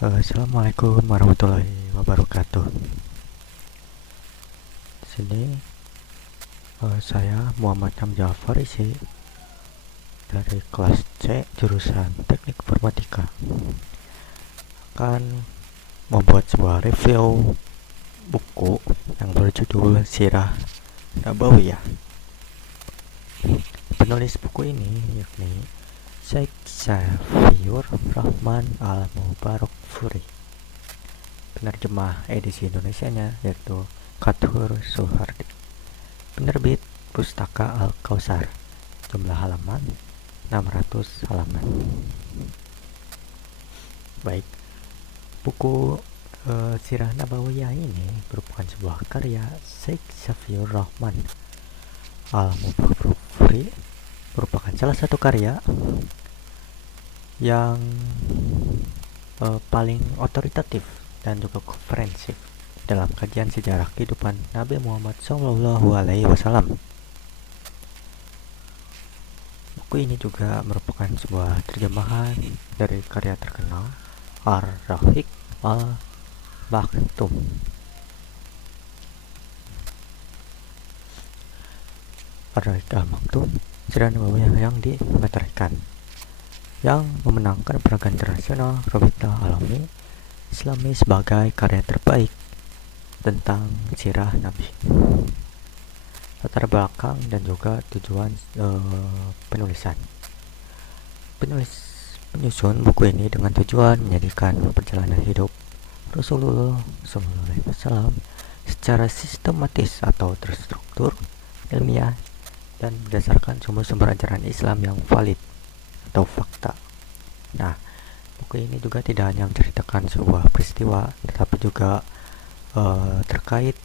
Assalamualaikum warahmatullahi wabarakatuh. Di sini saya Muhammad Hamzah Farisi dari kelas C jurusan Teknik Informatika akan membuat sebuah review buku yang berjudul Sirah Nabawiyah. Penulis buku ini yakni Syekh Safiyur Rahman Al-Mubarakfuri. Penerjemah edisi Indonesianya yaitu Kathur Suhardi. Penerbit Pustaka Al-Kausar. Jumlah halaman 600 halaman. Baik, buku Sirah Nabawiyah ini merupakan sebuah karya Syekh Safiyur Rahman Al-Mubarakfuri, merupakan salah satu karya yang paling otoritatif dan juga komprehensif dalam kajian sejarah kehidupan Nabi Muhammad SAW. Buku ini juga merupakan sebuah terjemahan dari karya terkenal Ar-Rafiq Al-Maktum. Ar-Rafiq Al-Maktum Sirah Nabawiyah yang dimeteraikan, yang memenangkan peragaan internasional Robita Alami Islami sebagai karya terbaik tentang sirah Nabi. Latar belakang dan juga tujuan penulisan. Penyusun buku ini dengan tujuan menjadikan perjalanan hidup Rasulullah SAW secara sistematis atau terstruktur, ilmiah, dan berdasarkan sumber-sumber ajaran Islam yang valid atau fakta. Nah, buku ini juga tidak hanya menceritakan sebuah peristiwa, tetapi juga terkait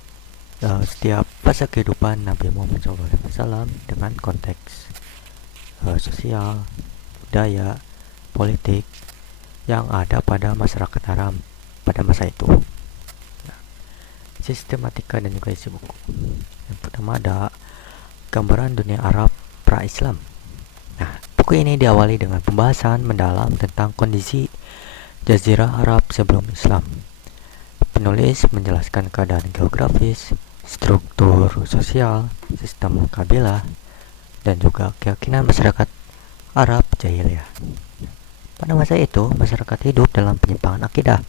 setiap fase kehidupan Nabi Muhammad SAW dengan konteks sosial, budaya, politik yang ada pada masyarakat Arab pada masa itu. Nah, sistematika dan juga isi buku. Yang pertama ada gambaran dunia Arab pra-Islam. Nah, buku ini diawali dengan pembahasan mendalam tentang kondisi Jazirah Arab sebelum Islam. Penulis menjelaskan keadaan geografis, struktur sosial, sistem kabilah, dan juga keyakinan masyarakat Arab jahiliyah. Pada masa itu, masyarakat hidup dalam penyimpangan akidah,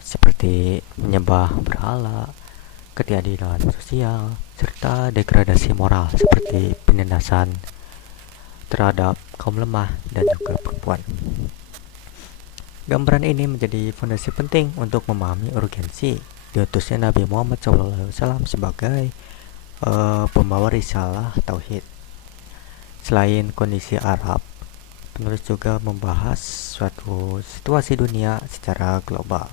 seperti menyembah berhala, ketidakadilan sosial, serta degradasi moral seperti penindasan terhadap kaum lemah dan juga perempuan. Gambaran ini menjadi fondasi penting untuk memahami urgensi diutusnya Nabi Muhammad SAW sebagai pembawa risalah tauhid. Selain kondisi Arab, penulis juga membahas suatu situasi dunia secara global,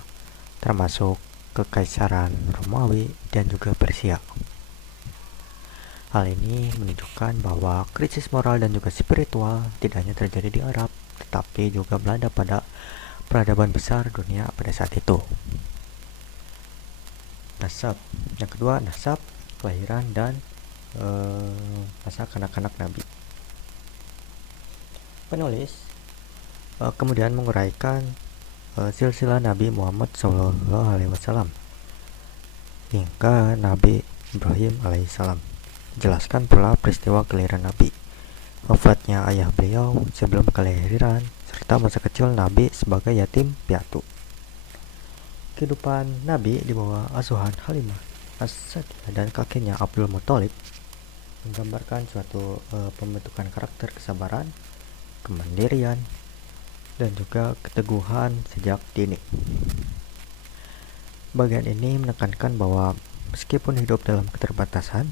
termasuk Kekaisaran Romawi dan juga Persia. Hal ini menunjukkan bahwa krisis moral dan juga spiritual tidak hanya terjadi di Arab, tetapi juga melanda pada peradaban besar dunia pada saat itu. Nasab. Yang kedua, nasab, kelahiran, dan masa kanak-kanak Nabi. Penulis kemudian menguraikan silsilah Nabi Muhammad SAW hingga Nabi Ibrahim alaihissalam. Jelaskan pula peristiwa kelahiran Nabi, wafatnya ayah beliau sebelum kelahiran, serta masa kecil Nabi sebagai yatim piatu. Kehidupan Nabi di bawah asuhan Halimah As-Sa'diyah dan kakeknya Abdul Muthalib menggambarkan suatu pembentukan karakter kesabaran, kemandirian, dan juga keteguhan sejak dini. Bagian ini menekankan bahwa meskipun hidup dalam keterbatasan,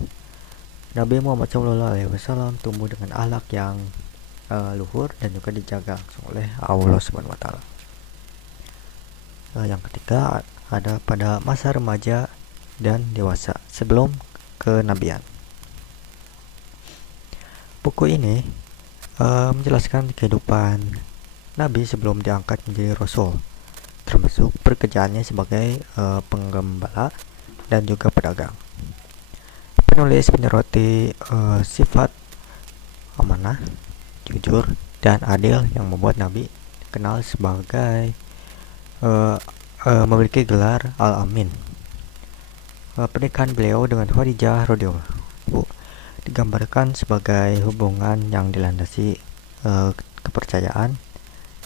Nabi Muhammad SAW tumbuh dengan akhlak yang luhur dan juga dijaga langsung oleh Allah SWT. Yang ketiga ada pada masa remaja dan dewasa sebelum kenabian. Buku ini menjelaskan kehidupan Nabi sebelum diangkat menjadi Rasul, termasuk pekerjaannya sebagai penggembala dan juga pedagang. Penulis menyoroti sifat amanah, jujur, dan adil yang membuat Nabi dikenal sebagai uh, memiliki gelar Al-Amin. Pernikahan beliau dengan Khadijah radhiyallahu digambarkan sebagai hubungan yang dilandasi kepercayaan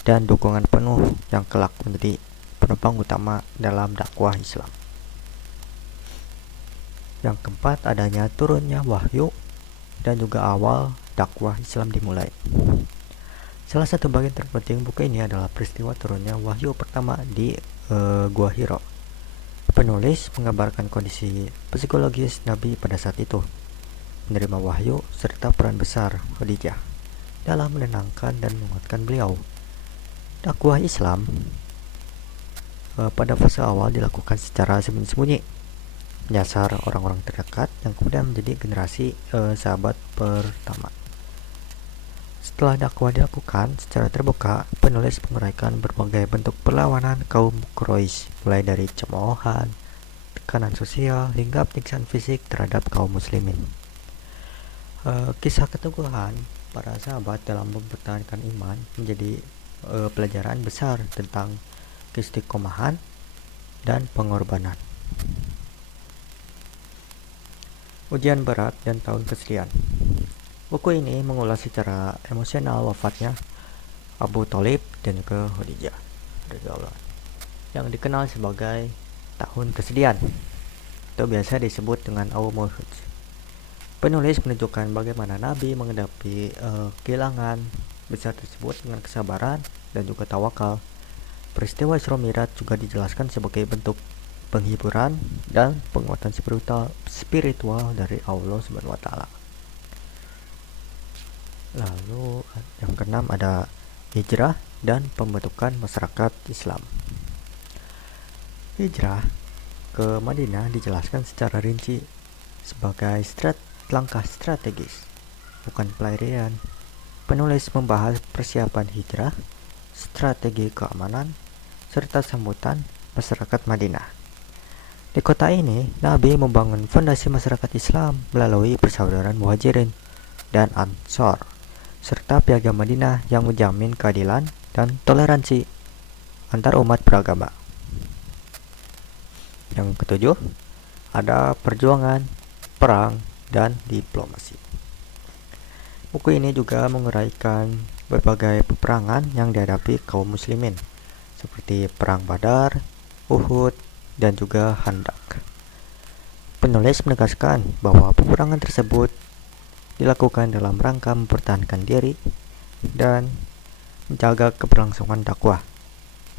dan dukungan penuh yang kelak menjadi penopang utama dalam dakwah Islam. Yang keempat, adanya turunnya wahyu dan juga awal dakwah Islam dimulai. Salah satu bagian terpenting buku ini adalah peristiwa turunnya wahyu pertama di Gua Hiro. Penulis menggambarkan kondisi psikologis Nabi pada saat itu, menerima wahyu serta peran besar Khadijah dalam menenangkan dan menguatkan beliau. Dakwah Islam pada fase awal dilakukan secara sembunyi-sembunyi, menyasar orang-orang terdekat yang kemudian menjadi generasi sahabat pertama. Setelah dakwah dilakukan secara terbuka, penulis menguraikan berbagai bentuk perlawanan kaum Quraisy, mulai dari cemoohan, tekanan sosial, hingga penyiksaan fisik terhadap kaum muslimin. Kisah keteguhan para sahabat dalam mempertahankan iman menjadi pelajaran besar tentang keistiqomahan dan pengorbanan. Ujian berat dan tahun kesedihan. Buku ini mengulas secara emosional wafatnya Abu Thalib dan juga Khadijah yang dikenal sebagai tahun kesedihan atau biasa disebut dengan Aumul Huzn. Penulis menunjukkan bagaimana Nabi menghadapi kehilangan besar tersebut dengan kesabaran dan juga tawakal. Peristiwa Isra Mi'raj juga dijelaskan sebagai bentuk penghiburan dan penguatan spiritual dari Allah Subhanahu wa taala. Lalu yang keenam ada hijrah dan pembentukan masyarakat Islam. Hijrah ke Madinah dijelaskan secara rinci sebagai langkah strategis, bukan pelarian. Penulis membahas persiapan hijrah, strategi keamanan, serta sambutan masyarakat Madinah. Di kota ini, Nabi membangun fondasi masyarakat Islam melalui persaudaraan Muhajirin dan Ansor, serta Piagam Madinah yang menjamin keadilan dan toleransi antar umat beragama. Yang ketujuh, ada perjuangan, perang, dan diplomasi. Buku ini juga menguraikan berbagai peperangan yang dihadapi kaum muslimin, seperti Perang Badar, Uhud, dan juga Khandaq. Penulis menegaskan bahwa peperangan tersebut dilakukan dalam rangka mempertahankan diri dan menjaga keberlangsungan dakwah.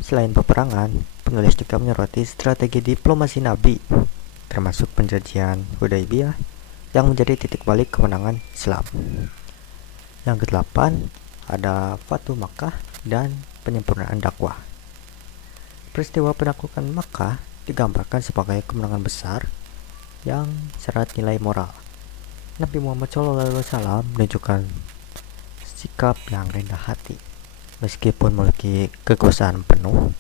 Selain peperangan, penulis juga menyoroti strategi diplomasi Nabi, termasuk perjanjian Hudaybiyah yang menjadi titik balik kemenangan Islam. Yang kedelapan, ada Fatu Makkah dan penyempurnaan dakwah. Peristiwa penaklukan Makkah digambarkan sebagai kemenangan besar yang syarat nilai moral. Nabi Muhammad SAW menunjukkan sikap yang rendah hati meskipun memiliki kekuasaan penuh.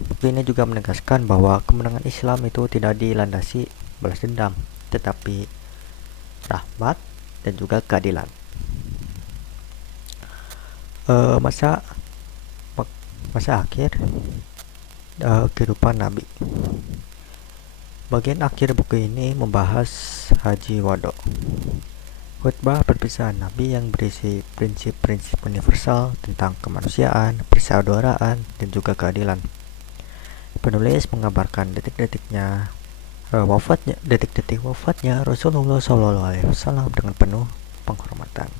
Buku ini juga menegaskan bahwa kemenangan Islam itu tidak dilandasi balas dendam, tetapi rahmat dan juga keadilan. Masa akhir kehidupan Nabi. Bagian akhir buku ini membahas Haji Wado, khutbah perpisahan Nabi yang berisi prinsip-prinsip universal tentang kemanusiaan, persaudaraan, dan juga keadilan. Penulis mengabarkan detik-detik wafatnya Rasulullah SAW dengan penuh penghormatan,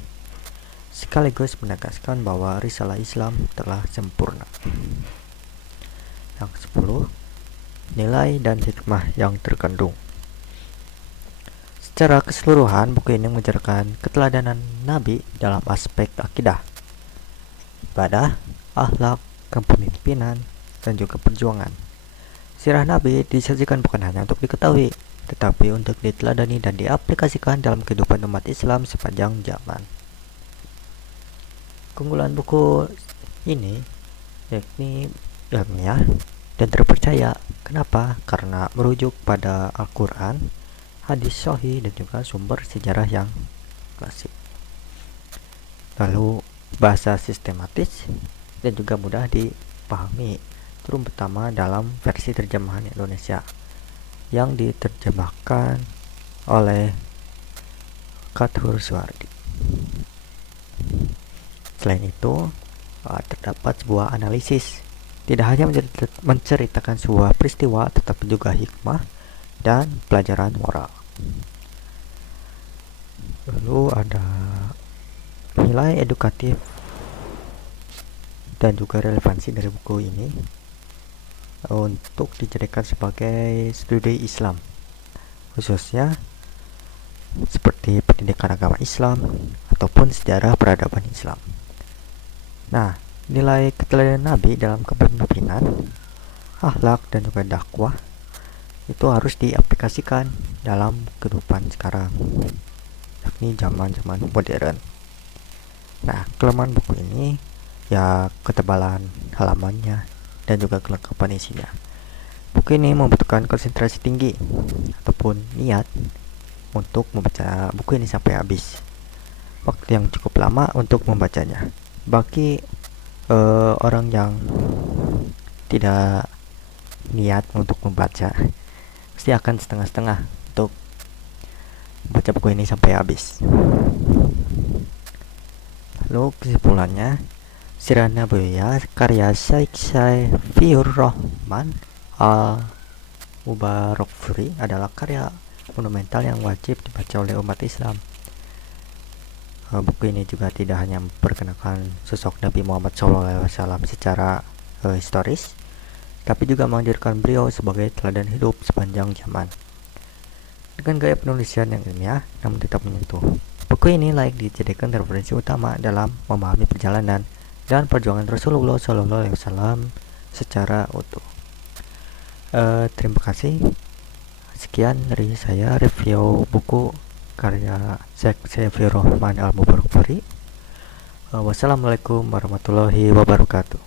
sekaligus menegaskan bahwa risalah Islam telah sempurna. Yang 10, nilai dan hikmah yang terkandung. Secara keseluruhan, buku ini mengajarkan keteladanan Nabi dalam aspek akidah, ibadah, akhlak, kepemimpinan, dan juga perjuangan. Sirah Nabi disajikan bukan hanya untuk diketahui, tetapi untuk diteladani dan diaplikasikan dalam kehidupan umat Islam sepanjang zaman. Keunggulan buku ini yakni ilmiah dan terpercaya. Kenapa? Karena merujuk pada Al-Quran, hadis sahih, dan juga sumber sejarah yang klasik. Lalu bahasa sistematis dan juga mudah dipahami. Classroom pertama dalam versi terjemahan Indonesia yang diterjemahkan oleh Kathur Suwardi. Selain itu, terdapat sebuah analisis, tidak hanya menceritakan sebuah peristiwa, tetapi juga hikmah dan pelajaran moral. Lalu ada nilai edukatif dan juga relevansi dari buku ini untuk dijadikan sebagai studi Islam, khususnya seperti pendidikan agama Islam ataupun sejarah peradaban Islam. Nah, nilai keteladanan Nabi dalam kepemimpinan, akhlak dan juga dakwah itu harus diaplikasikan dalam kehidupan sekarang, yakni zaman-zaman modern. Nah, kelemahan buku ini ya ketebalan halamannya dan juga kelengkapan isinya. Buku ini membutuhkan konsentrasi tinggi ataupun niat untuk membaca buku ini sampai habis. Waktu yang cukup lama untuk membacanya. Bagi orang yang tidak niat untuk membaca, pasti akan setengah-setengah untuk membaca buku ini sampai habis. Lalu kesimpulannya, Sirah Nabawiyah karya Syekh Safiur Rahman Al-Mubarakfuri adalah karya monumental yang wajib dibaca oleh umat Islam. Buku ini juga tidak hanya memperkenalkan sosok Nabi Muhammad SAW secara historis, tapi juga menghadirkan beliau sebagai teladan hidup sepanjang zaman. Dengan gaya penulisan yang ilmiah namun tetap menyentuh, buku ini layak dijadikan referensi utama dalam memahami perjalanan dan perjuangan Rasulullah SAW secara utuh. Terima kasih. Sekian dari saya review buku karya Syekh Safiur Rahman Al-Mubarakfuri. Wassalamualaikum warahmatullahi wabarakatuh.